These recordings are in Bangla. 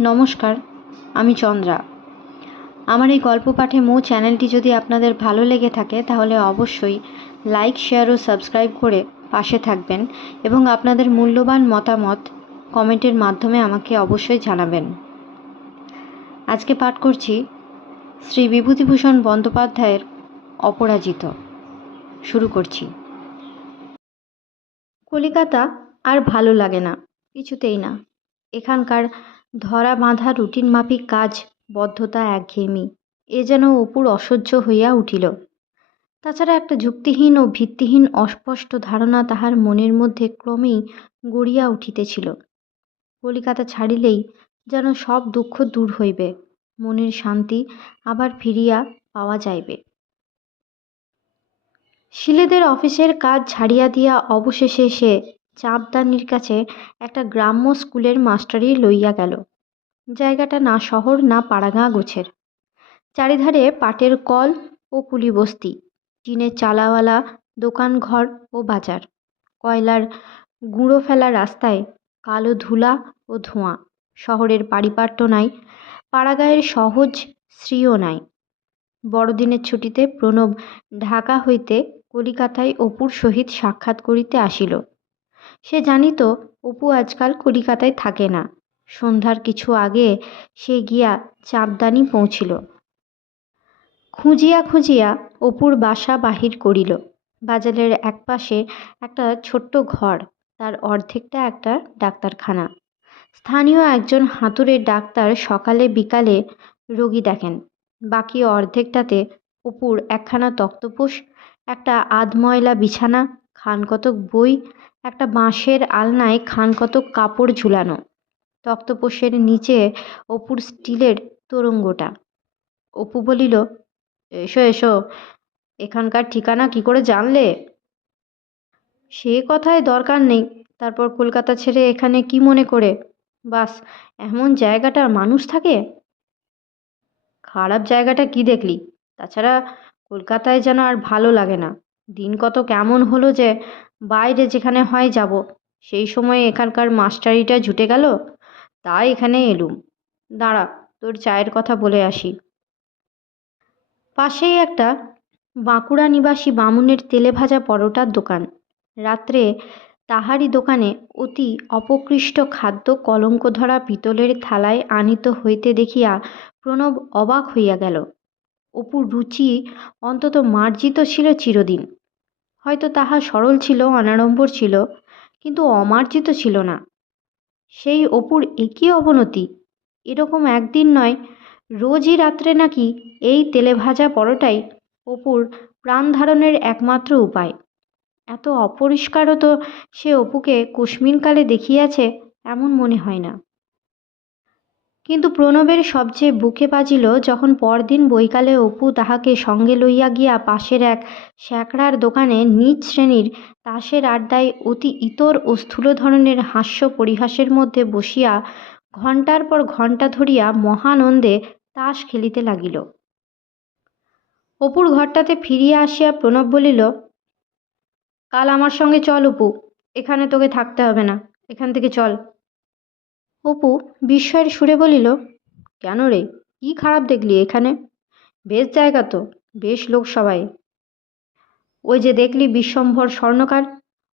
নমস্কার, আমি চন্দ্রা। আমার এই গল্প পাঠে মো চ্যানেলটি যদি আপনাদের ভালো লেগে থাকে, তাহলে অবশ্যই লাইক, শেয়ার ও সাবস্ক্রাইব করে পাশে থাকবেন এবং আপনাদের মূল্যবান মতামত কমেন্টের মাধ্যমে আমাকে অবশ্যই জানাবেন। আজকে পাঠ করছি শ্রী বিভূতিভূষণ বন্দ্যোপাধ্যায়ের অপরাজিত। শুরু করছি। কলিকাতা আর ভালো লাগে না, কিছুতেই না। এখানকার ধরা বাঁধা রুটিন মাফিক কাজ, বদ্ধতা একঘেয়েমি, এ যেন অপুর অসহ্য হইয়া উঠিল। তাছাড়া একটা যুক্তিহীন ও ভিত্তিহীন অস্পষ্ট ধারণা তাহার মনের মধ্যে ক্রমেই গড়িয়া উঠিতেছিল। কলিকাতা ছাড়িলেই যেন সব দুঃখ দূর হইবে, মনের শান্তি আবার ফিরিয়া পাওয়া যাইবে। শিলেদের অফিসের কাজ ছাড়িয়া দিয়া অবশেষে সে চাঁপদানির কাছে একটা গ্রাম্য স্কুলের মাস্টারি লইয়া গেল। জায়গাটা না শহর, না পাড়াগাঁ গোছের। চারিধারে পাটের কল ও কুলি বস্তি, টিনের চালাওয়ালা দোকান ঘর ও বাজার। কয়লার গুঁড়ো ফেলা রাস্তায় কালো ধুলা ও ধোঁয়া। শহরের পারিপাট্য নাই, পাড়াগাঁয়ের সহজ শ্রীও নাই। বড়দিনের ছুটিতে প্রণব ঢাকা হইতে কলিকাতায় অপুর সহিত সাক্ষাৎ করিতে আসিল। সে জানিত, অপু আজকাল কলিকাতায় থাকে না। সন্ধ্যার কিছু আগে সে গিয়া চাঁপদানি পৌঁছিল। খুঁজিয়া খুঁজিয়া অপুর বাসা বাহির করিল। বাজারের একপাশে একটা ছোট্ট ঘর, তার অর্ধেকটা একটা ডাক্তারখানা। স্থানীয় একজন হাতুড়ের ডাক্তার সকালে বিকালে রোগী দেখেন। বাকি অর্ধেকটাতে অপুর একখানা তক্তপোষ, একটা আধময়লা বিছানা, খানকতক বই, একটা বাঁশের আলনায় খানকতক কাপড় ঝুলানো। তক্তপোষের নিচে অপুর স্টিলের তোরঙ্গটা। অপু বলিল, এসো এসো, এখানকার ঠিকানা কি করে জানলে? সে কথায় দরকার নেই। তারপর কলকাতা ছেড়ে এখানে কি মনে করে? বাস, এমন জায়গাটার মানুষ থাকে? খারাপ জায়গাটা কি দেখলি? তাছাড়া কলকাতায় যেন আর ভালো লাগে না। দিন কত কেমন হলো যে বাইরে যেখানে হয় যাব, সেই সময় এখানকার মাস্টারিটা জুটে গেল। তাই এখানে এলুম। দাঁড়া, তোর চায়ের কথা বলে আসি। পাশেই একটা বাঁকুড়া নিবাসী বামুনের তেলে ভাজা পরোটার দোকান। রাত্রে তাহারই দোকানে অতি অপকৃষ্ট খাদ্য কলঙ্ক ধরা পিতলের থালায় আনিত হইতে দেখিয়া প্রণব অবাক হইয়া গেল। অপুর রুচি অন্তত মার্জিত ছিল চিরদিন। হয়তো তাহা সরল ছিল, অনাড়ম্বর ছিল, কিন্তু অমার্জিত ছিল না। সেই অপুর একই অবনতি? এরকম একদিন নয়, রোজই রাত্রে নাকি এই তেলে ভাজা পরোটাই অপুর প্রাণ ধারণের একমাত্র উপায়। এত অপরিষ্কারও তো সে অপুকে কুশ্মিনকালে দেখিয়াছে, এমন মনে হয় না। কিন্তু প্রণবের সবচেয়ে বুকে বাজিল যখন পরদিন বৈকালে অপু তাহাকে সঙ্গে লইয়া গিয়া পাশের এক শ্যাকড়ার দোকানে নিজ শ্রেণির তাসের আড্ডায় অতি ইতর ও স্থূল ধরনের হাস্য পরিহাসের মধ্যে বসিয়া ঘণ্টার পর ঘণ্টা ধরিয়া মহানন্দে তাস খেলিতে লাগিল। অপুর ঘরটাতে ফিরিয়া আসিয়া প্রণব বলিল, কাল আমার সঙ্গে চল অপু, এখানে তোকে থাকতে হবে না, এখান থেকে চল। অপু বিস্ময়ের সুরে বলিল, কেন রে? কী খারাপ দেখলি এখানে? বেশ জায়গা তো, বেশ লোক সবাই। ওই যে দেখলি বিশ্বম্ভর স্বর্ণকার?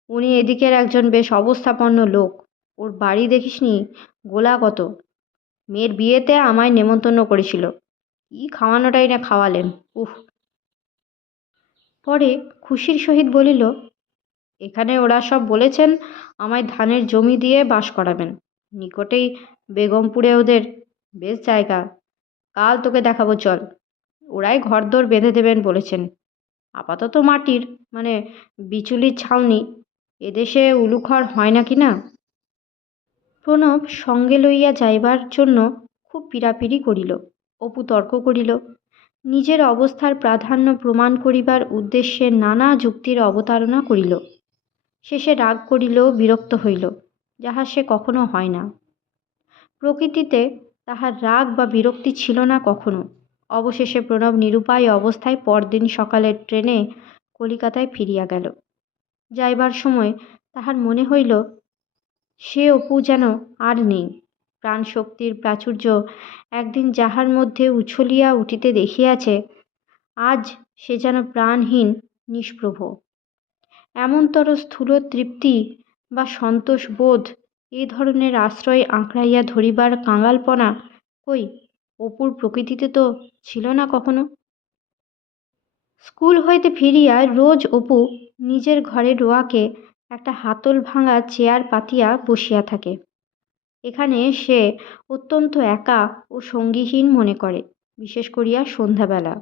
উনি এদিকের একজন বেশ অবস্থাপন্ন লোক। ওর বাড়ি দেখিসনি? গোলা কত। মেয়ের বিয়েতে আমায় নেমন্তন্ন করেছিল। কী খাওয়ানোটাই না খাওয়ালেন। উহ পরে খুশির সহিত বলিল, এখানে ওরা সব বলেছেন আমায় ধানের জমি দিয়ে বাস করাবেন। নিকটেই বেগমপুরে ওদের বেশ জায়গা। কাল তোকে দেখাবো, চল। ওরাই ঘরদোর বেঁধে দেবেন বলেছেন। আপাতত মাটির মানে বিচুলির ছাউনি, এদেশে উলুখড় হয় না কি না? প্রণব সঙ্গে লইয়া যাইবার জন্য খুব পীড়াপিড়ি করিল, অপু তর্ক করিল। নিজের অবস্থার প্রাধান্য প্রমাণ করিবার উদ্দেশ্যে নানা যুক্তির অবতারণা করিল। শেষে রাগ করিল বিরক্ত হইল। যাহা সে কখনো হয় না। প্রকৃতিতে তাহার রাগ বা বিরক্তি ছিল না কখনো। অবশেষে প্রণব নিরুপায় অবস্থায় পরদিন সকালের ট্রেনে কলিকাতায় ফিরিয়া গেল। যাইবার সময় তাহার মনে হইল, সে অপু যেন আর নেই। প্রাণশক্তির প্রাচুর্য একদিন যাহার মধ্যে উছলিয়া উঠিতে দেখিয়াছে, আজ সে যেন প্রাণহীন, নিষ্প্রভ। এমনতর স্থূল তৃপ্তি বা সন্তোষ বোধ, এ ধরনের আশ্রয় আঁকড়াইয়া ধরিবার কাঙালপনা কই? অপুর প্রকৃতিতে তো ছিল না কখনো। স্কুল হইতে ফিরিয়া রোজ অপু নিজের ঘরে রোয়াকে একটা হাতল ভাঙা চেয়ার পাতিয়া বসিয়া থাকে। এখানে সে অত্যন্ত একা ও সঙ্গীহীন মনে করে, বিশেষ করিয়া সন্ধ্যাবেলা।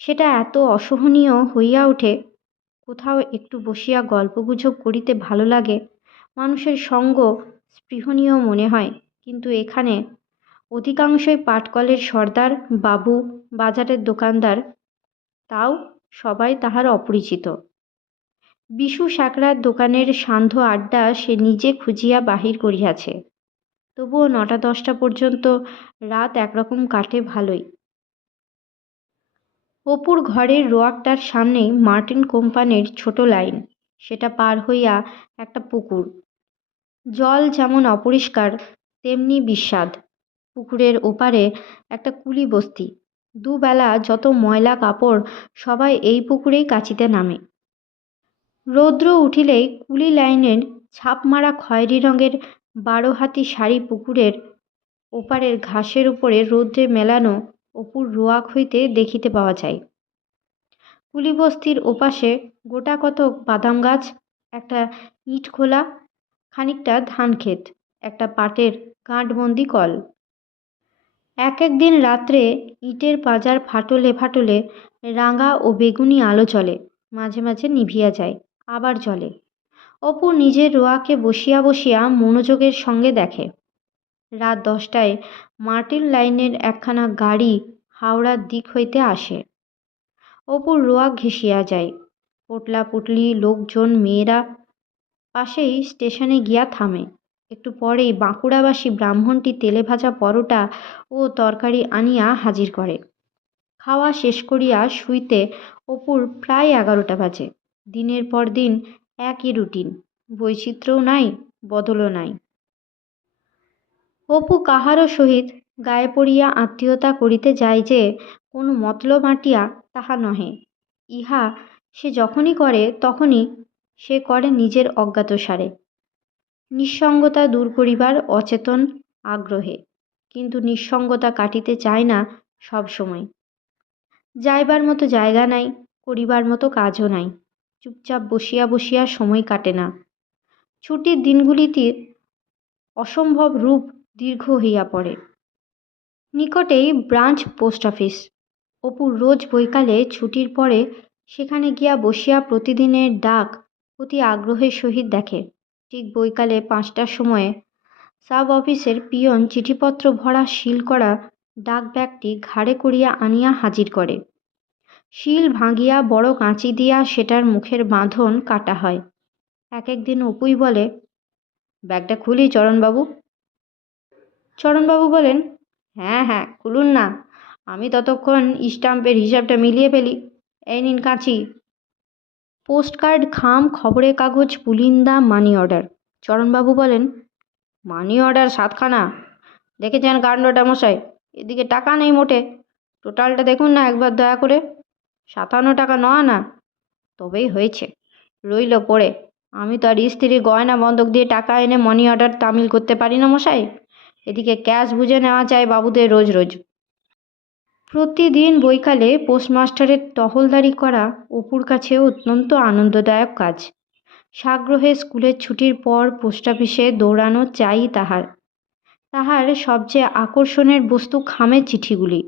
সেটা এত অসহনীয় হইয়া ওঠে কোথাও একটু বসিয়া গল্পগুজব করিতে ভালো লাগে, মানুষের সঙ্গ স্পৃহণীয় মনে হয়। কিন্তু এখানে অধিকাংশই পাটকলের সর্দার, বাবু, বাজারের দোকানদার, তাও সবাই তাহার অপরিচিত। বিশু সাঁকড়ার দোকানের সান্ধ্য আড্ডা সে নিজে খুঁজিয়া বাহির করিয়াছে। তবুও নটা দশটা পর্যন্ত রাত একরকম কাটে ভালোই। অপুর ঘরের রোয়াকটার সামনেই মার্টিন কোম্পানির ছোট লাইন। সেটা পার হইয়া একটা পুকুর। জল যেমন অপরিষ্কার, তেমনি বিস্বাদ পুকুরের ওপারে একটা কুলি বস্তি। দুবেলা যত ময়লা কাপড় সবাই এই পুকুরেই কাচিতে নামে। রৌদ্র উঠিলেই কুলি লাইনের ছাপ মারা খয়েরি রঙের বারো হাতি শাড়ি পুকুরের ওপারের ঘাসের উপরে রৌদ্রে মেলানো অপুর রোয়াক হইতে দেখিতে পাওয়া যায়। কুলিবস্তির ওপাশে গোটা কতক বাদাম গাছ, একটা ইট খোলা, খানিকটা ধান ক্ষেত, একটা পাটের গাঁটবন্দি কল। এক এক দিন রাত্রে ইটের পাজার ফাটলে ফাটলে রাঙা ও বেগুনি আলো চলে মাঝে মাঝে নিভিয়া যায়, আবার জ্বলে। অপু নিজের রোয়াকে বসিয়া বসিয়া মনোযোগের সঙ্গে দেখে। রাত দশটায় মার্টিন লাইনের একখানা গাড়ি হাওড়ার দিক হইতে আসে। অপুর রোয়া ঘেঁষিয়া যায়। পোটলা পুটলি লোকজন, মেয়েরা পাশেই স্টেশনে গিয়া থামে। একটু পরেই বাঁকুড়াবাসী ব্রাহ্মণটি তেলে ভাজা পরোটা ও তরকারি আনিয়া হাজির করে। খাওয়া শেষ করিয়া শুইতে অপুর প্রায় এগারোটা বাজে। দিনের পর দিন একই রুটিন। বৈচিত্র্যও নাই, বদলও নাই। অপু কাহারও সহিত গায়ে পড়িয়া আত্মীয়তা করিতে যায় যে, কোনো মতলব আঁটিয়া তাহা নহে। ইহা সে যখনই করে, তখনই সে করে নিজের অজ্ঞাতসারে। নিঃসঙ্গতা দূর করিবার অচেতন আগ্রহে, কিন্তু নিঃসঙ্গতা কাটিতে চায় না সব সময়। যাইবার মতো জায়গা নাই, করিবার মতো কাজও নাই, চুপচাপ বসিয়া বসিয়া সময় কাটে না। ছুটির দিনগুলিতে অসম্ভব রূপ দীর্ঘ হইয়া পড়ে। নিকটেই ব্রাঞ্চ পোস্ট অফিস। অপুর রোজ বৈকালে ছুটির পরে সেখানে গিয়া বসিয়া প্রতিদিনের ডাক অতি আগ্রহের সহিত দেখে। ঠিক বৈকালে পাঁচটার সময়ে সাব অফিসের পিয়ন চিঠিপত্র ভরা শিল করা ডাক ব্যাগটি ঘাড়ে করিয়া আনিয়া হাজির করে। শিল ভাঙিয়া বড় কাঁচি দিয়া সেটার মুখের বাঁধন কাটা হয়। এক একদিন অপুই বলে, ব্যাগটা খুলি চরণবাবু। চরণবাবু বলেন হ্যাঁ হ্যাঁ খুলুন না। আমি ততক্ষণ স্টাম্পের হিসাবটা মিলিয়ে ফেলি। এই নিন কাঁচি। পোস্টকার্ড, খাম, খবরের কাগজ, পুলিন্দা, মানি অর্ডার। চরণবাবু বলেন, মানি অর্ডার সাতখানা। দেখেছেন কাণ্ডটা মশাই? এদিকে টাকা নেই মোটে। টোটালটা দেখুন না একবার দয়া করে। সাতান্ন টাকা নয় আনা তবেই হয়েছে। রইল পড়ে। আমি তো আর স্ত্রীর গয়না বন্ধক দিয়ে টাকা এনে মানি অর্ডার তামিল করতে পারি না মশাই। এদিকে ক্যাশ বুঝে নেওয়া যায় বাবুদের রোজ রোজ। প্রতিদিন বৈকালে পোস্টমাস্টারের টহলদারি করা অপুর কাছে অত্যন্ত আনন্দদায়ক কাজ। সাগ্রহে স্কুলের ছুটির পর পোস্ট অফিসে দৌড়ানো চাই তাহার। তাহার সবচেয়ে আকর্ষণের বস্তু খামের চিঠিগুলি।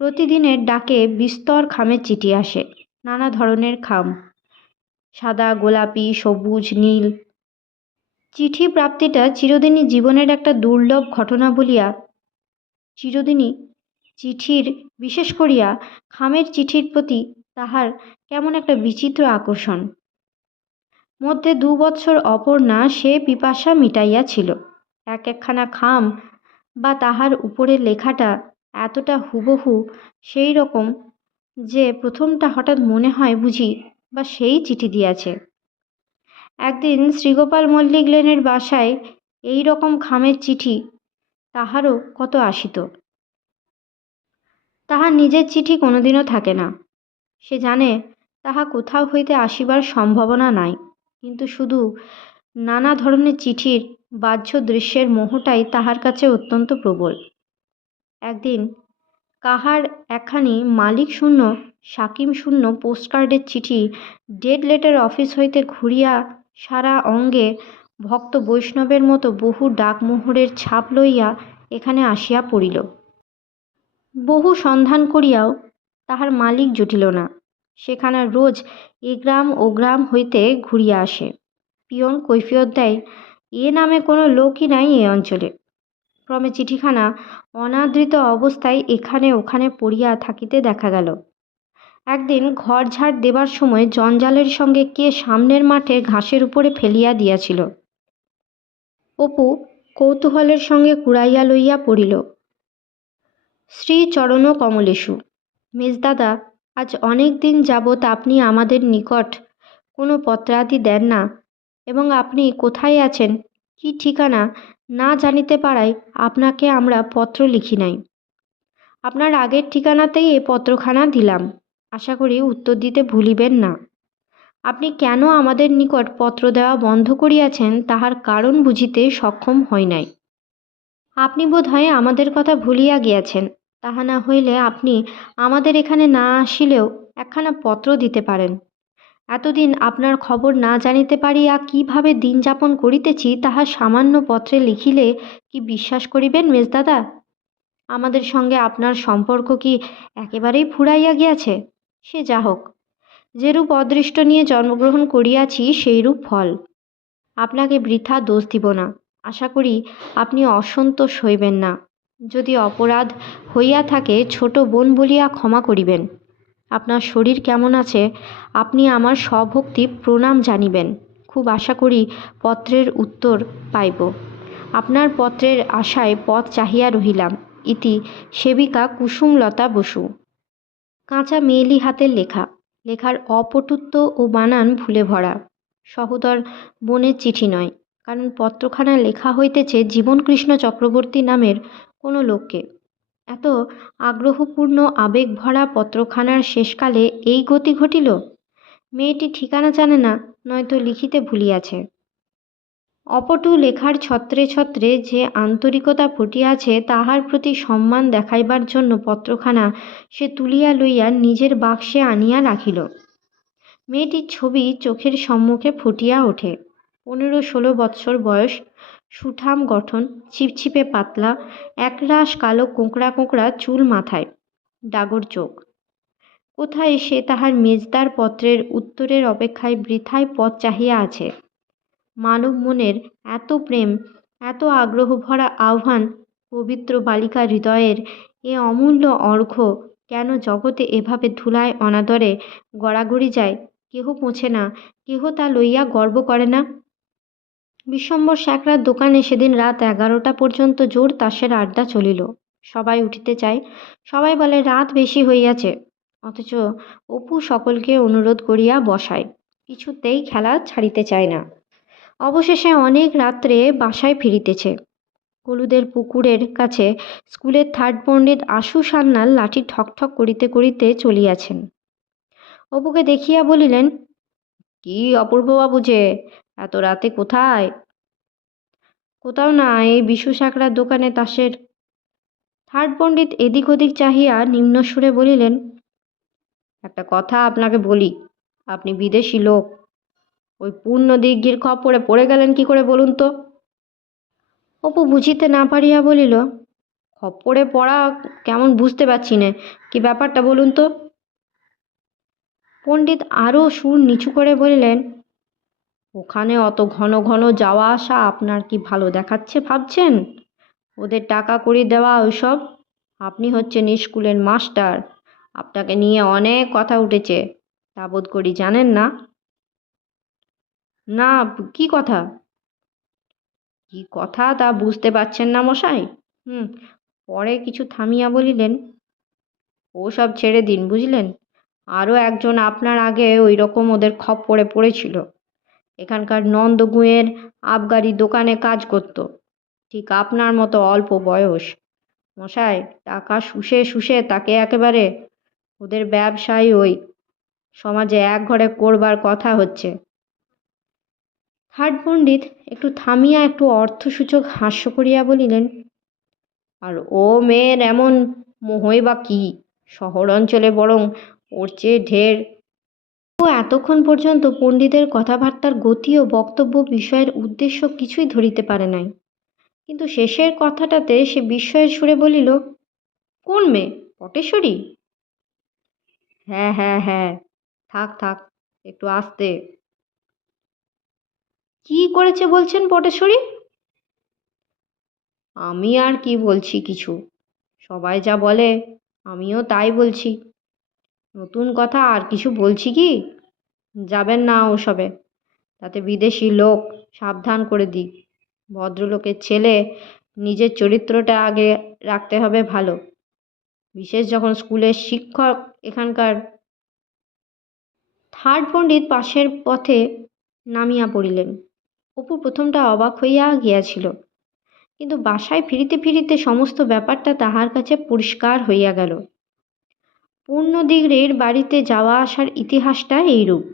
প্রতিদিনের ডাকে বিস্তর খামের চিঠি আসে, নানা ধরনের খাম। সাদা, গোলাপি, সবুজ, নীল চিঠি প্রাপ্তিটা চিরদিনই জীবনের একটা দুর্লভ ঘটনা বলিয়া, চিরদিনই চিঠির, বিশেষ করিয়া খামের চিঠির প্রতি তাহার কেমন একটা বিচিত্র আকর্ষণ। মধ্যে দু বৎসর অপর্ণা সে পিপাসা মিটাইয়াছিল। এক একখানা খাম বা তাহার উপরের লেখাটা এতটা হুবহু সেই রকম যে প্রথমটা হঠাৎ মনে হয় বুঝি বা সেই চিঠি দিয়াছে। একদিন শ্রীগোপাল মল্লিক লেনের বাসায় এই রকম খামের চিঠি, তাহারও কত আসিত। তাহার নিজের চিঠি কোনোদিনও থাকে না। সে জানে তাহা কোথাও হইতে আসিবার সম্ভাবনা নাই, কিন্তু শুধু নানা ধরনের চিঠির বাহ্য দৃশ্যের মোহটাই তাহার কাছে অত্যন্ত প্রবল। একদিন কাহার একখানি মালিক শূন্য সাকিম শূন্য পোস্টকার্ডের চিঠি ডেড লেটার অফিস হইতে ঘুরিয়া সারা অঙ্গে ভক্ত বৈষ্ণবের মতো বহু ডাকমোহরের ছাপ লইয়া এখানে আসিয়া পড়িল। বহু সন্ধান করিয়াও তাহার মালিক জুটিল না। সেখানে রোজ এ গ্রাম ও গ্রাম হইতে ঘুরিয়া আসে। পিয়ন কৈফিয়ত দেয়, এ নামে কোনো লোকই নাই এ অঞ্চলে। ক্রমে চিঠিখানা অনাদৃত অবস্থায় এখানে ওখানে পড়িয়া থাকিতে দেখা গেল। একদিন ঘর ঝাড় দেবার সময় জঞ্জালের সঙ্গে কে সামনের মাঠে ঘাসের উপরে ফেলিয়া দিয়াছিল। অপু কৌতূহলের সঙ্গে কুড়াইয়া লইয়া পড়িল। শ্রীচরণ কমলেশু, মেজদাদা, আজ অনেক দিন যাবৎ আপনি আমাদের নিকট কোনো পত্রাদি দেন না এবং আপনি কোথায় আছেন, কি ঠিকানা না জানিতে পারায় আপনাকে আমরা পত্র লিখি নাই। আপনার আগের ঠিকানাতেই এ পত্রখানা দিলাম। আশা করি উত্তর দিতে ভুলিবেন না। আপনি কেন আমাদের নিকট পত্র দেওয়া বন্ধ করিয়াছেন তাহার কারণ বুঝিতে সক্ষম হই নাই। আপনি বোধ হয় আমাদের কথা ভুলিয়া গিয়াছেন, তাহা না হইলে আপনি আমাদের এখানে না আসিলেও একখানা পত্র দিতে পারেন। এতদিন আপনার খবর না জানিতে পারিয়া কীভাবে দিন যাপন করিতেছি তাহা সামান্য পত্রে লিখিলে কি বিশ্বাস করিবেন মেজদাদা? আমাদের সঙ্গে আপনার সম্পর্ক কি একেবারেই ফুরাইয়া গিয়াছে? সে যা হোক, যেরূপ অদৃষ্ট নিয়ে জন্মগ্রহণ করিয়াছি, সেইরূপ ফল। আপনাকে বৃথা দোষ দিব না। আশা করি আপনি অসন্তোষ হইবেন না। যদি অপরাধ হইয়া থাকে, ছোট বোন বলিয়া ক্ষমা করিবেন। আপনার শরীর কেমন আছে, আপনি আমার স্বভক্তি প্রণাম জানিবেন। খুব আশা করি পত্রের উত্তর পাইব। আপনার পত্রের আশায় পথ চাহিয়া রহিলাম। ইতি সেবিকা কুসুমলতা বসু। কাঁচা মেয়েলি হাতের লেখা। লেখার অপটুত্ব ও বানান ভুলে ভরা। সহোদর বোনের চিঠি নয়, কারণ পত্রখানা লেখা হইতেছে জীবনকৃষ্ণ চক্রবর্তী নামের কোনো লোককে। এত আগ্রহপূর্ণ আবেগ ভরা পত্রখানার শেষকালে এই গতি ঘটিল? মেয়েটি ঠিকানা জানে না, নয়তো লিখিতে ভুলিয়াছে। অপটু লেখার ছত্রে ছত্রে যে আন্তরিকতা ফুটিয়াছে, তাহার প্রতি সম্মান দেখাইবার জন্য পত্রখানা সে তুলিয়া লইয়া নিজের বাক্সে আনিয়া রাখিল। মেয়েটির ছবি চোখের সম্মুখে ফুটিয়া ওঠে। পনেরো ষোলো বৎসর বয়স, সুঠাম গঠন, ছিপছিপে পাতলা, একরাশ কালো কোঁকড়া কোঁকড়া চুল মাথায়, ডাগর চোখ। কোথায় সে তাহার মেজদার পত্রের উত্তরের অপেক্ষায় বৃথায় পথ চাহিয়া আছে? মানব মনের এত প্রেম, এত আগ্রহ ভরা আহ্বান পবিত্র বালিকা হৃদয়ের এ অমূল্য অর্ঘ্য কেন জগতে এভাবে ধুলায় অনাদরে গড়াগড়ি যায়? কেহ পোছে না, কেহ তা লইয়া গর্ব করে না? বিশ্বম্বর শ্যাকরার দোকানে সেদিন রাত এগারোটা পর্যন্ত জোর তাসের আড্ডা চলিল। সবাই উঠিতে চায়, সবাই বলে, রাত বেশি হইয়াছে। অথচ অপু সকলকে অনুরোধ করিয়া বসায়, কিছুতেই খেলা ছাড়িতে চায় না। অবশেষে অনেক রাত্রে বাসায় ফিরিতেছে। হলুদের পুকুরের কাছে স্কুলের থার্ড পণ্ডিত আশু সান্যাল লাঠি ঠকঠক করিতে করিতে চলিয়াছেন। অপুকে দেখিয়া বলিলেন, কি অপূর্ববাবু যে, এত রাতে কোথায়? কোথাও না, এই বিশু সাঁকড়ার দোকানে তাসের। থার্ড পণ্ডিত এদিক ওদিক চাহিয়া নিম্ন সুরে বলিলেন, একটা কথা আপনাকে বলি, আপনি বিদেশি লোক। ওই পূর্ণ দিগ্গির খপ্পরে পড়ে গেলেন কি করে বলুন তো? অপু বুঝিতে না পারিয়া বলিল খপ্পরে পড়া কেমন বুঝতে পারছি না, কি ব্যাপারটা বলুন তো? পণ্ডিত আরও সুর নিচু করে বললেন, ওখানে অত ঘন ঘন যাওয়া আসা আপনার কি ভালো দেখাচ্ছে ভাবছেন? ওদের টাকা কড়ি দেওয়া ওইসব? আপনি হচ্ছেন স্কুলের মাস্টার, আপনাকে নিয়ে অনেক কথা উঠেছে তা বোধ করি জানেন না? না, কি কথা? কি কথা তা বুঝতে পারছেন না মশাই? হুম, পরে কিছু থামিয়া বলিলেন ওসব ছেড়ে দিন, বুঝলেন? আরও একজন আপনার আগে ওই রকম ওদের খপ্পরে পড়েছিল। এখানকার নন্দগুঁয়ের আবগারি দোকানে কাজ করতো। ঠিক আপনার মতো অল্প বয়স। মশাই, টাকা শুষে শুষে তাকে একেবারে ওদের ব্যবসায় ওই সমাজে এক ঘরে করবার কথা হচ্ছে। থার্ড পণ্ডিত, একটু থামিয়া, একটু অর্থসূচক হাস্য করিয়া বলিলেন, আর ও মেয়ের এমন মোহই বা কী? শহর অঞ্চলে বরং ওর চেয়ে ঢের ও এতক্ষণ পর্যন্ত পণ্ডিতের কথাবার্তার গতি ও বক্তব্য বিষয়ের উদ্দেশ্য কিছুই ধরিতে পারে নাই। কিন্তু শেষের কথাটাতে সে বিস্ময়ের সুরে বলিল, কোন মেয়ে? পটেশ্বরী? হ্যাঁ হ্যাঁ হ্যাঁ থাক থাক, একটু আস্তে। কি করেছে বলছেন পটেশ্বরী? আমি আর কি বলছি কিছু? সবাই যা বলে, আমিও তাই বলছি। নতুন কথা আর কিছু বলছি কি? যাবেন না ওসবে। তাতে বিদেশি লোক সাবধান করে দিক। ভদ্রলোকের ছেলে, নিজের চরিত্রটা আগে রাখতে হবে ভালো। বিশেষ যখন স্কুলের শিক্ষক এখানকার। থার্ড পণ্ডিত পাশের পথে নামিয়া পড়িলেন। অপু প্রথমটা অবাক হইয়া গিয়াছিল। কিন্তু বাসায় ফিরিতে ফিরিতে সমস্ত ব্যাপারটা তাহার কাছে পরিষ্কার হইয়া গেল। পূর্ণদিগের বাড়িতে যাওয়া আসার ইতিহাসটা এইরূপ।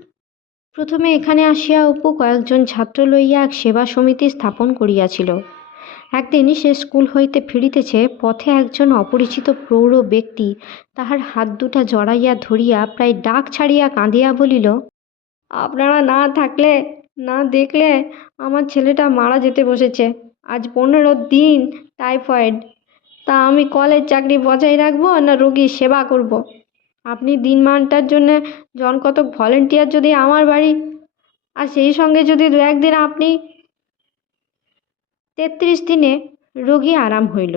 প্রথমে এখানে আসিয়া অপু কয়েকজন ছাত্র লইয়া এক সেবা সমিতি স্থাপন করিয়াছিল। একদিন সে স্কুল হইতে ফিরিতেছে, পথে একজন অপরিচিত প্রৌঢ় ব্যক্তি তাহার হাত দুটা জড়াইয়া ধরিয়া প্রায় ডাক ছাড়িয়া কাঁদিয়া বলিল, আপনারা না থাকলে না দেখলে আমার ছেলেটা মারা যেতে বসেছে। আজ পনেরো দিন টাইফয়েড। তা আমি কলেজ চাকরি বজায় রাখব না রোগীর সেবা করব। আপনি দিনমানটার জন্যে জনকতক ভলেন্টিয়ার যদি আমার বাড়ি আর সেই সঙ্গে যদি দু একদিন আপনি তেত্রিশ দিনে রোগী আরাম হইল।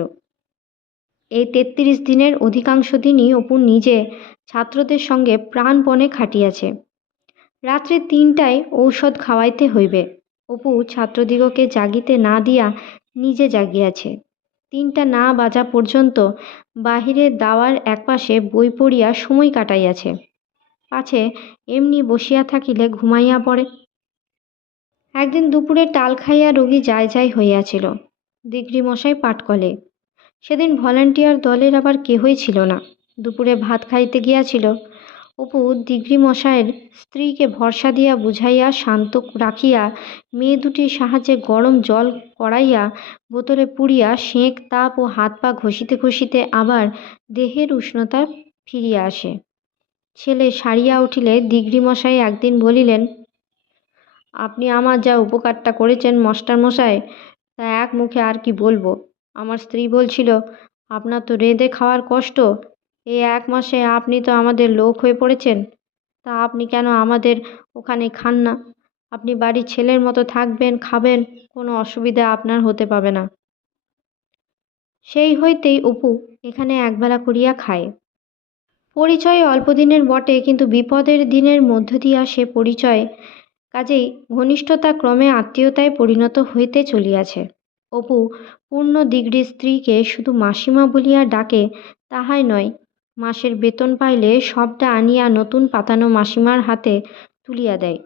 এই তেত্রিশ দিনের অধিকাংশ দিনই অপু নিজে ছাত্রদের সঙ্গে প্রাণপণে খাটিয়াছে। রাত্রে তিনটায় ঔষধ খাওয়াইতে হইবে। অপু ছাত্রদিগকে জাগিতে না দিয়া নিজে জাগিয়াছে। তিনটা না বাজা পর্যন্ত বাহিরের দাওয়ার একপাশে বই পড়িয়া সময় কাটাইয়াছে। পাছে এমনি বসিয়া থাকিলে ঘুমাইয়া পড়ে। একদিন দুপুরে টাল খাইয়া রোগী যায় যায় হইয়াছিল। মশাই পাটকলে সেদিন ভলান্টিয়ার দলের আবার কেহই ছিল না। দুপুরে ভাত খাইতে গিয়াছিল। অপু দিগ্রি মশাইয়ের স্ত্রীকে ভরসা দিয়া বুঝাইয়া শান্ত রাখিয়া, মেয়ে দুটির সাহায্যে গরম জল কড়াইয়া বোতলে পুড়িয়া সেঁক, তাপ ও হাত পা ঘষিতে ঘষিতে আবার দেহের উষ্ণতা ফিরিয়া আসে। ছেলে সারিয়া উঠিলে দিগ্রি মশাই একদিন বলিলেন, আপনি আমার যা উপকারটা করেছেন মাস্টার মশাই তা এক মুখে আর কি বলব? আমার স্ত্রী বলছিল, আপনার তো রেঁধে খাওয়ার কষ্ট এই এক মাসে আপনি তো আমাদের লোক হয়ে পড়েছেন। তা আপনি কেন আমাদের ওখানে খান না? আপনি বাড়ির ছেলের মতো থাকবেন, খাবেন, কোনো অসুবিধা আপনার হতে পাবে না। সেই হইতেই অপু এখানে একবেলা করিয়া খায়। পরিচয় অল্প দিনের বটে, কিন্তু বিপদের দিনের মধ্য দিয়া সে পরিচয় কাজেই ঘনিষ্ঠতা ক্রমে আত্মীয়তায় পরিণত হইতে চলিয়াছে। অপু পূর্ণ দিগ্রির স্ত্রীকে শুধু মাসিমা বলিয়া ডাকে, তাহাই নয় মাসের বেতন পাইলে সবটা আনিয়া নতুন পাতানো মাসিমার হাতে তুলিয়া দেয়।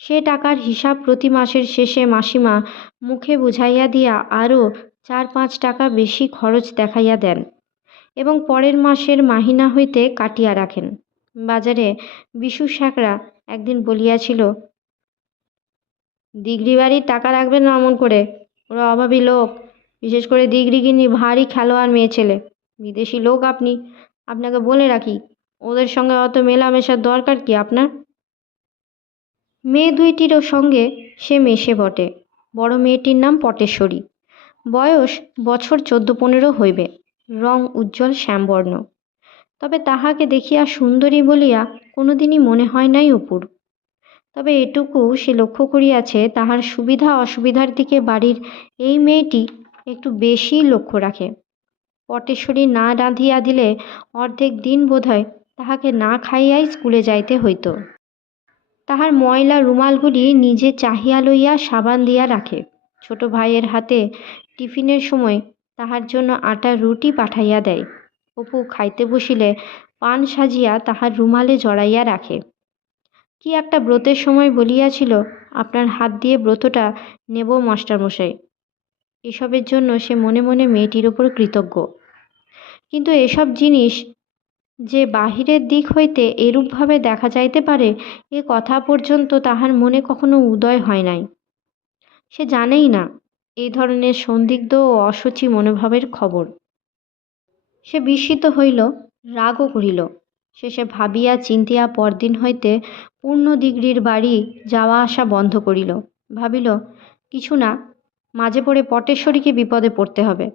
সে টাকার হিসাব প্রতি মাসের শেষে মাসিমা মুখে বুঝাইয়া দিয়া আরও চার পাঁচ টাকা বেশি খরচ দেখাইয়া দেন এবং পরের মাসের মাহিনা হইতে কাটিয়া রাখেন। বাজারে বিশু শ্যাকরা একদিন বলিয়াছিল দিগরি বাড়ির টাকা রাখবেন না অমন করে। ওরা অভাবী লোক। বিশেষ করে দিগরিগিনি ভারী খেলোয়াড় মেয়ে ছেলে। বিদেশি লোক আপনি। আপনাকে বলে রাখি, ওদের সঙ্গে অত মেলামেশার দরকার কি আপনার? মেয়ে দুইটিরও সঙ্গে সে মেশে বটে। বড় মেয়েটির নাম পটেশ্বরী। বয়স বছর চোদ্দ পনেরো হইবে। রং উজ্জ্বল শ্যামবর্ণ। তবে তাহাকে দেখিয়া সুন্দরী বলিয়া কোনোদিনই মনে হয় নাই অপুর। তবে এটুকু সে লক্ষ্য করিয়াছে, তাহার সুবিধা অসুবিধার দিকে বাড়ির এই মেয়েটি একটু বেশিই লক্ষ্য রাখে। পটেশ্বরী না রাঁধিয়া দিলে অর্ধেক দিন বোধহয় তাহাকে না খাইয়াই স্কুলে যাইতে হইত। তাহার ময়লা রুমালগুলি নিজে চাহিয়া লইয়া সাবান দিয়া রাখে। ছোট ভাইয়ের হাতে টিফিনের সময় তাহার জন্য আটা রুটি পাঠাইয়া দেয়। অপু খাইতে বসিলে পান সাজিয়া তাহার রুমালে জড়াইয়া রাখে। কি একটা ব্রতের সময় বলিয়াছিল, আপনার হাত দিয়ে ব্রতটা নেব, মাস্টারমশাই। এসবের জন্য সে মনে মনে মেয়েটির ওপর কৃতজ্ঞ। কিন্তু এসব জিনিস যে বাহিরের দিক হইতে এরূপভাবে দেখা যাইতে পারে, এ কথা পর্যন্ত তাহার মনে কখনো উদয় হয় নাই। সে জানেই না এই ধরনের সন্দিগ্ধ ও অসুচি মনোভাবের খবর। সে বিস্মিত হইল, রাগও করিল। শেষে ভাবিয়া চিন্তিয়া পরদিন হইতে পূর্ণ ডিগ্রির বাড়ি যাওয়া আসা বন্ধ করিল। ভাবিল, কিছু না মাঝে পড়ে পটেশ্বরীকে বিপদে পড়তে হবে।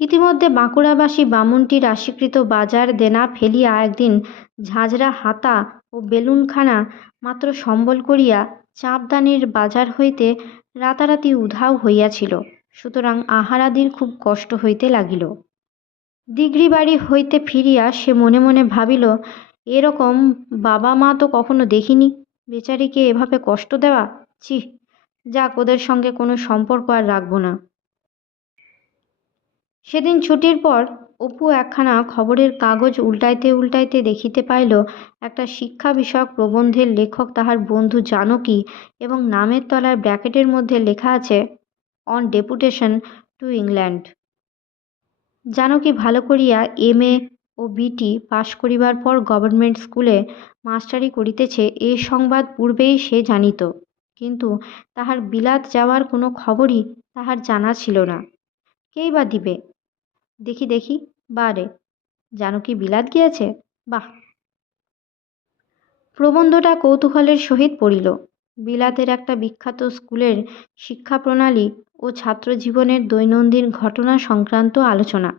ইতিমধ্যে বাঁকুড়াবাসী বামুনটির রাশিকৃত বাজার দেনা ফেলিয়া একদিন ঝাঁঝরা হাতা ও বেলুনখানা মাত্র সম্বল করিয়া চাপদানির বাজার হইতে রাতারাতি উধাও হইয়াছিল, সুতরাং আহারাদির খুব কষ্ট হইতে লাগিল। দিগরি বাড়ি হইতে ফিরিয়া সে মনে মনে ভাবিল, এরকম বাবা মা তো কখনো দেখিনি, বেচারিকে এভাবে কষ্ট দেওয়া? ছি যাক, ওদের সঙ্গে কোনো সম্পর্ক আর রাখব না। সেদিন ছুটির পর অপু একখানা খবরের কাগজ উল্টাইতে উল্টাইতে দেখিতে পাইল, একটা শিক্ষা বিষয়ক প্রবন্ধের লেখক তাহার বন্ধু জানকী এবং নামের তলায় ব্র্যাকেটের মধ্যে লেখা আছে on deputation to England Janaki ভালো করিয়া এম এ ও বিটি পাশ করিবার পর গভর্নমেন্ট স্কুলে মাস্টারি করিতেছে, এ সংবাদ পূর্বেই সে জানিত। কিন্তু তাহার বিলাত যাওয়ার কোনো খবরই তাহার জানা ছিল না। কেই বা দিবে? দেখি দেখি বারে জানকী বিলাত গিয়াছে? বাহ! প্রবন্ধটা কৌতূহলের সহিত পড়িল। বিলাতের একটা বিখ্যাত স্কুলের শিক্ষা প্রণালী ও ছাত্র জীবনের দৈনন্দিন ঘটনা সংক্রান্ত আলোচনা।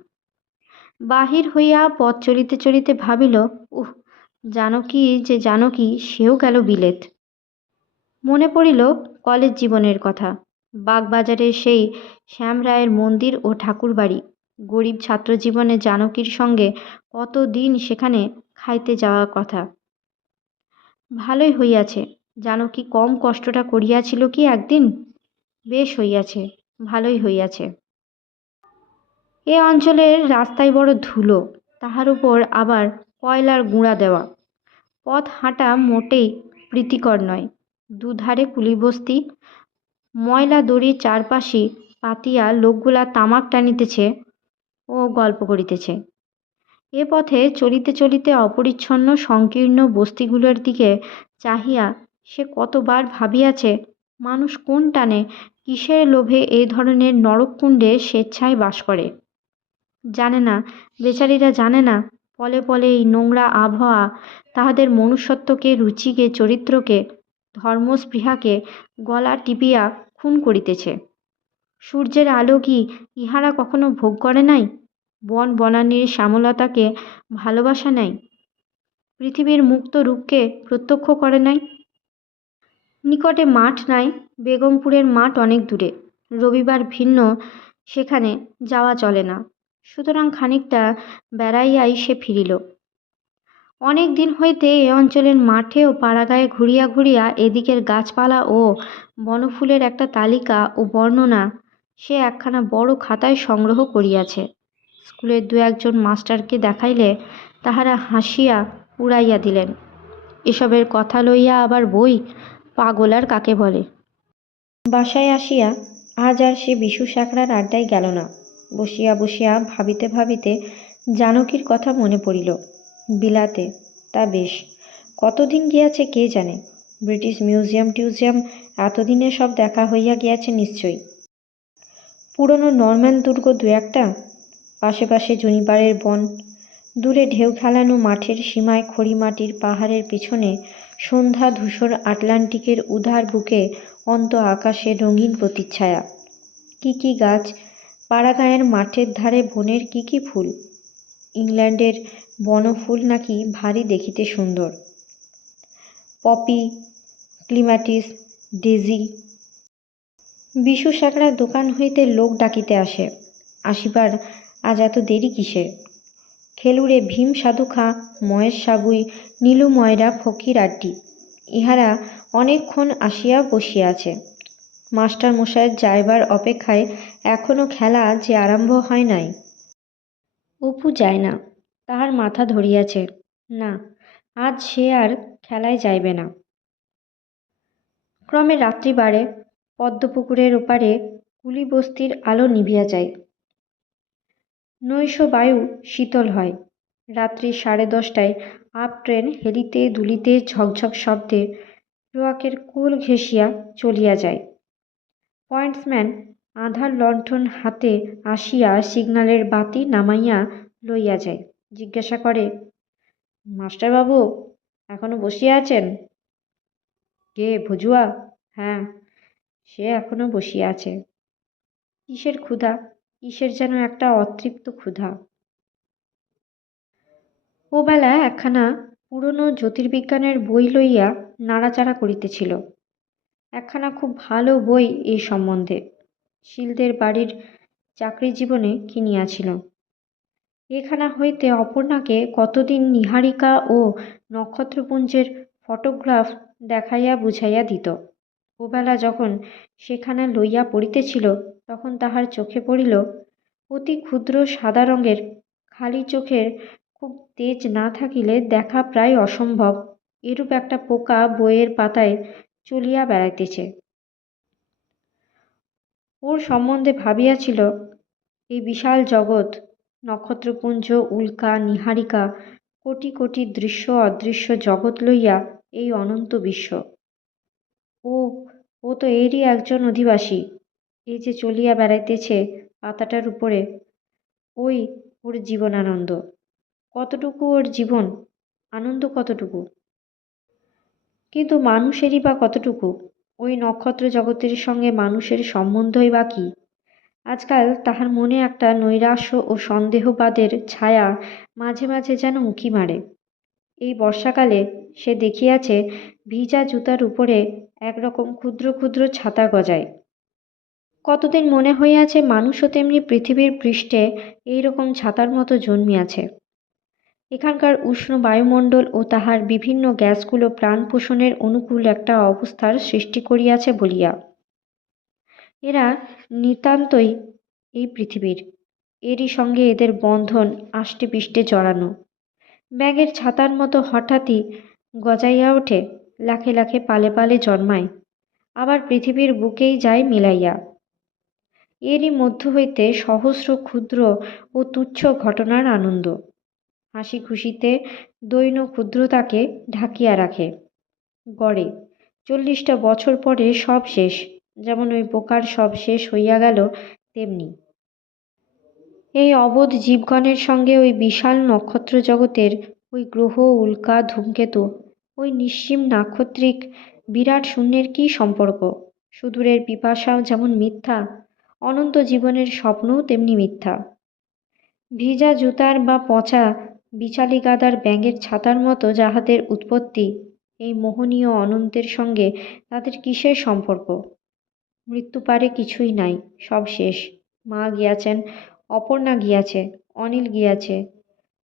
বাহির হইয়া পথ চলিতে চলিতে ভাবিল, উহ জানকী যে জানকী সেও গেল বিলেত। মনে পড়িল কলেজ জীবনের কথা। বাগবাজারের সেই শ্যামরায়ের মন্দির ও ঠাকুরবাড়ি। গরিব ছাত্র জীবনে জানকীর সঙ্গে কত দিন সেখানে খাইতে যাওয়ার কথা। ভালোই হইয়াছে। জানকী কম কষ্টটা করিয়াছিল কি একদিন? বেশ হইয়াছে, ভালোই হইয়াছে। এ অঞ্চলের রাস্তায় বড় ধুলো, তাহার উপর আবার কয়লার গুঁড়া দেওয়া। পথ হাঁটা মোটেই প্রীতিকর নয়। দুধারে কুলিবস্তি। ময়লা দড়ির চারপাশে পাতিয়া লোকগুলা তামাক টানিতেছে ও গল্প করিতেছে। এ পথে চলিতে চলিতে অপরিচ্ছন্ন সংকীর্ণ বস্তিগুলোর দিকে চাহিয়া সে কতবার ভাবিয়াছে, মানুষ কোন টানে কিসের লোভে এই ধরনের নরককুণ্ডে স্বেচ্ছায় বাস করে। জানে না, বেচারিরা জানে না, পলে পলে এই নোংরা আবহাওয়া তাহাদের মনুষ্যত্বকে, রুচিকে, চরিত্রকে ধর্মস্পৃহাকে গলা টিপিয়া খুন করিতেছে। সূর্যের আলো কি ইহারা কখনো ভোগ করে নাই? বন বনানীর শ্যামলতাকে ভালোবাসা নাই? পৃথিবীর মুক্ত রূপকে প্রত্যক্ষ করে নাই? নিকটে মাঠ নাই, বেগমপুরের মাঠ অনেক দূরে। রবিবার ভিন্ন, সেখানে যাওয়া চলে না। সুতরাং খানিকটা বেড়াইয়াই সে ফিরিল। অনেক দিন হইতে এ অঞ্চলের মাঠে ও পাড়াগায়ে ঘুরিয়া ঘুরিয়া এদিকের গাছপালা ও বনফুলের একটা তালিকা ও বর্ণনা সে একখানা বড় খাতায় সংগ্রহ করিয়াছে। স্কুলের দু একজন মাস্টারকে দেখাইলে তাহারা হাসিয়া উড়াইয়া দিলেন। এসবের কথা লইয়া আবার বই পাগল আর কাকে বলে? বাসায় আসিয়া আজ আর সে বিশু স্যাকরার আড্ডায় গেল না। বসিয়া বসিয়া ভাবিতে ভাবিতে জানকীর কথা মনে পড়িল। বিলাতে, তা বেশ। কতদিন গিয়াছে কে জানে? ব্রিটিশ মিউজিয়াম টিউজিয়াম এতদিনে সব দেখা হইয়া গিয়াছে নিশ্চয়ই। পুরনো নরম্যান দুর্গ দু একটা? পাশে পাশে জুনিপাড়ের বন, দূরে ঢেউ খেলানো মাঠের সীমায় খড়িমাটির পাহাড়ের পিছনে সন্ধ্যা ধূসর আটলান্টিকের উধার বুকে অন্ত আকাশে রঙিন প্রতিচ্ছায়া। কি কি গাছ, পাড়াগাঁয়ের মাঠের ধারে বনের কি কি ফুল? ইংল্যান্ডের বনফুল নাকি ভারী দেখিতে সুন্দর। Poppy, clematis, daisy. বিশু স্যাকড়ার দোকান হইতে লোক ডাকিতে আসে। আসিবার আজ এত দেরি কিসের খেলুড়ে ভীম সাধু খাঁ মহেশ সাগুই, নীলু ময়রা, ফকির আড্ডি। ইহারা অনেকক্ষণ আসিয়া বসিয়া আছে। মাস্টার মশাইয়ের যাইবার অপেক্ষায় এখনও খেলা যে আরম্ভ হয় নাই। অপু যায় না। তাহার মাথা ধরিয়াছে। না, আজ সে আর খেলায় যাইবে না। ক্রমে রাত্রি বাড়ে, পদ্মপুকুরের ওপারে কুলি বস্তির আলো নিভিয়া যায়। নৈশ বায়ু শীতল হয়। রাত্রি সাড়ে দশটায় আপ ট্রেন হেলিতে দুলিতে ঝকঝক শব্দে রোয়াকের কোল ঘেঁষিয়া চলিয়া যায়। পয়েন্টসম্যান আধার লণ্ঠন হাতে আসিয়া সিগন্যালের বাতি নামাইয়া লইয়া যায়। জিজ্ঞাসা করে মাস্টারবাবু এখনও বসিয়া আছেন? কে, ভুজুয়া? হ্যাঁ সে এখনও বসিয়া আছে। কিসের ক্ষুধা? কিসের যেন একটা অতৃপ্ত ক্ষুধা? ও বেলা একখানা পুরনো জ্যোতির্বিজ্ঞানের বই লইয়া নাড়াচাড়া করিতেছিল। একখানা খুব ভালো বই এই সম্বন্ধে। শিলদের বাড়ির চাকরি জীবনে কিনিয়াছিল। এখানা হইতে অপর্ণাকে কতদিন নিহারিকা ও নক্ষত্রপুঞ্জের ফটোগ্রাফ দেখাইয়া বুঝাইয়া দিত। ওবেলা যখন সেখানে লইয়া পড়িতেছিল, তখন তাহার চোখে পড়িল, অতি ক্ষুদ্র সাদা রঙের খালি চোখের খুব তেজ না থাকিলে দেখা প্রায় অসম্ভব, এরূপ একটা পোকা বইয়ের পাতায় চলিয়া বেড়াইতেছে। ওর সম্বন্ধে ভাবিয়াছিল, এই বিশাল জগৎ নক্ষত্রপুঞ্জ, উল্কা, নিহারিকা, কোটি কোটি দৃশ্য অদৃশ্য জগৎ লইয়া এই অনন্ত বিশ্ব। ও ও তো এরই একজন অধিবাসী। এই যে চলিয়া বেড়াইতেছে পাতাটার উপরে, ওই ওর জীবনানন্দ। কতটুকু ওর জীবন, আনন্দ কতটুকু? কিন্তু মানুষেরই বা কতটুকু? ওই নক্ষত্র জগতের সঙ্গে মানুষের সম্বন্ধই বা কী? আজকাল তাহার মনে একটা নৈরাশ্য ও সন্দেহবাদের ছায়া মাঝে মাঝে যেন উঁকি মারে। এই বর্ষাকালে সে দেখিয়াছে ভিজা জুতার উপরে একরকম ক্ষুদ্র ক্ষুদ্র ছাতা গজায়। কতদিন মনে হইয়াছে মানুষও তেমনি পৃথিবীর পৃষ্ঠে এইরকম ছাতার মতো জন্মিয়াছে। এখানকার উষ্ণ বায়ুমণ্ডল ও তাহার বিভিন্ন গ্যাসগুলো প্রাণ পোষণের অনুকূল একটা অবস্থার সৃষ্টি করিয়াছে বলিয়া এরা নিতান্তই এই পৃথিবীর। এরই সঙ্গে এদের বন্ধন আষ্টে পিষ্টে জড়ানো। ব্যাগের ছাতার মতো হঠাৎই গজাইয়া ওঠে, লাখে লাখে পালে পালে জন্মায়। আবার পৃথিবীর বুকেই যায় মিলাইয়া। এরই মধ্য হইতে সহস্র ক্ষুদ্র ও তুচ্ছ ঘটনার আনন্দ। হাসি খুশিতে দৈন ক্ষুদ্রতাকে ঢাকিয়া রাখে। গড়ে, চল্লিশটা বছর পরে সব শেষ। যেমন ওই পোকার সব শেষ হইয়া গেল, তেমনি। এই অবোধ জীবগণের সঙ্গে ওই বিশাল নক্ষত্র জগতের ওই গ্রহ, উল্কা, ধূমকেতু, ওই নিশ্চিম নাক্ষত্রিক বিরাট শূন্যের কী সম্পর্ক? সুদূরের পিপাসাও যেমন মিথ্যা, অনন্ত জীবনের স্বপ্নও তেমনি মিথ্যা। ভিজা জুতার বা পচা বিচালি গাদার ব্যাঙের ছাতার মতো যাহাদের উৎপত্তি, এই মোহনীয় অনন্তের সঙ্গে তাদের কিসের সম্পর্ক? মৃত্যু পারে কিছুই নাই, সব শেষ। মা গিয়াছেন, অপর্ণা গিয়াছে, অনিল গিয়াছে,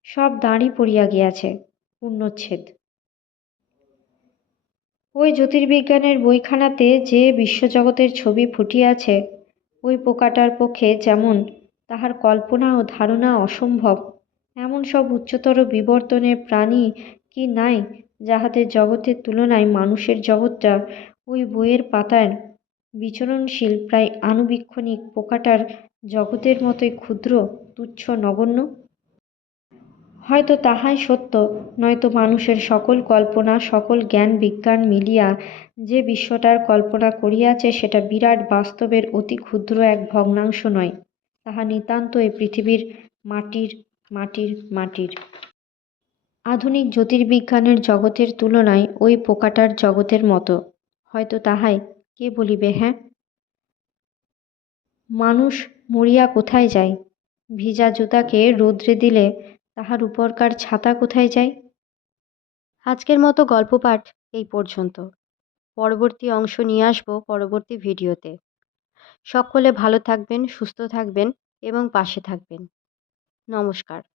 সব দাঁড়ি পড়িয়া গিয়াছে, পূর্ণচ্ছেদ। ওই জ্যোতির্বিজ্ঞানের বইখানাতে যে বিশ্বজগতের ছবি ফুটিয়াছে ওই পোকাটার পক্ষে যেমন তাহার কল্পনা ও ধারণা অসম্ভব, এমন সব উচ্চতর বিবর্তনের প্রাণী কি নাই যাহাদের জগতের তুলনায় মানুষের জগৎটা ওই বইয়ের পাতার বিচরণশীল, প্রায় আনুবীক্ষণিক পোকাটার জগতের মতোই ক্ষুদ্র, তুচ্ছ, নগণ্য? হয়তো তাহাই সত্য, নয়তো মানুষের সকল কল্পনা, সকল জ্ঞান, বিজ্ঞান মিলিয়া যে বিশ্বটার কল্পনা করিয়াছে সেটা বিরাট বাস্তবের অতি ক্ষুদ্র এক ভগ্নাংশ নয়, তাহা নিতান্ত এই পৃথিবীর মাটির মাটির মাটির। আধুনিক জ্যোতির্বিজ্ঞানের জগতের তুলনায় ওই পোকাটার জগতের মতো, হয়তো তাহাই কে বলিবে হ্যাঁ? মানুষ মরিয়া কোথায় যায়? ভিজা জুতাকে রৌদ্রে দিলে তাহার উপরকার ছাতা কোথায় যায়? আজকের মতো গল্প পাঠ এই পর্যন্ত। পরবর্তী অংশ নিয়ে আসব পরবর্তী ভিডিওতে। সকলে ভালো থাকবেন, সুস্থ থাকবেন এবং পাশে থাকবেন। নমস্কার।